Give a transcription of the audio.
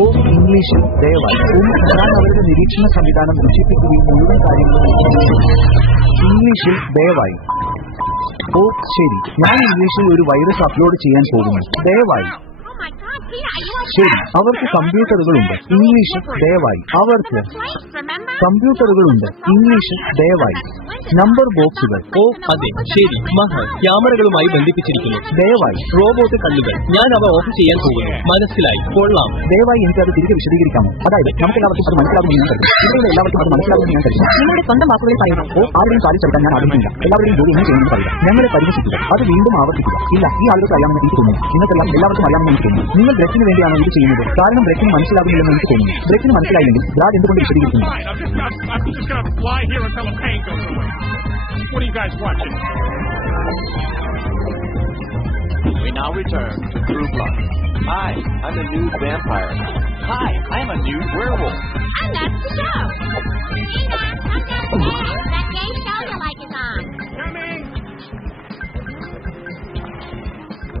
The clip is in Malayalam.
ഓ ഇംഗ്ലീഷിൽ ദയവായി. ഞാൻ അവരുടെ നിരീക്ഷണ സംവിധാനം നശിപ്പിക്കുകയും മുഴുവൻ കാര്യങ്ങളും ഇംഗ്ലീഷിൽ ദയവായി. ഓ ശരി, ഞാൻ ഇംഗ്ലീഷിൽ ഒരു വൈറസ് അപ്ലോഡ് ചെയ്യാൻ പോകുന്നു. ദയവായി. ശരി, അവർക്ക് കമ്പ്യൂട്ടറുകളുണ്ട്. ഇംഗ്ലീഷ് ദയവായി. അവർക്ക് കമ്പ്യൂട്ടറുകളുണ്ട്. ഇംഗ്ലീഷ് ദയവായി. നമ്പർ ബോക്സുകൾ. ഓ അതെ ശരി. മഹർ ക്യാമറകളുമായി ബന്ധിപ്പിച്ചിരിക്കുന്നു. ദയവായി. റോബോട്ട് കണ്ണുകൾ. ഞാൻ അവ ഓഫ് ചെയ്യാൻ പോകുന്നു. മനസ്സിലായി. കൊള്ളാം. ദയവായി എനിക്ക് അത് തിരികെ വിശദീകരിക്കാമോ? അതായത് നമുക്കെല്ലാവർക്കും അത് മനസ്സിലാകുമെന്ന് ഞാൻ കരുതുന്നു. ഇവിടെയുള്ള എല്ലാവർക്കും അത് മനസ്സിലാകുമെന്ന് ഞാൻ കരുതുന്നു. നിങ്ങളുടെ സ്വന്തം വാക്കുകളിൽ പറയുക. ഓ ആരുടെയും പാലിച്ചെടുക്കാൻ ഞാൻ ആഗ്രഹിക്കില്ല. എല്ലാവരുടെയും ജോലി എങ്ങനെ ചെയ്യുമെന്ന് പറയുക. ഞങ്ങളെ പരിഹസിക്കുക. അത് വീണ്ടും ആവർത്തിക്കുക. ഇല്ല, ഈ ആളുകൾക്ക് അറിയാമെന്ന് എനിക്ക് തോന്നുന്നു. നിങ്ങൾക്കെല്ലാം എല്ലാവർക്കും അറിയാമെന്ന് എനിക്ക് തോന്നുന്നു. നിങ്ങൾ ബ്രെക്കിന് വേണ്ടിയാണോ ഇത് ചെയ്യുന്നത്? കാരണം ബ്രെക്കിന് മനസ്സിലാകുന്നില്ലെന്ന് എനിക്ക് തോന്നുന്നു. ബ്രെക്കിന് മനസ്സിലായില്ലെങ്കിൽ ബ്രാഡ് എന്തുകൊണ്ട് വിശദീകരിക്കുന്നു? What are you guys watching? We now return to True Blood. Hi, I'm a nude vampire. Hi, I'm a nude werewolf.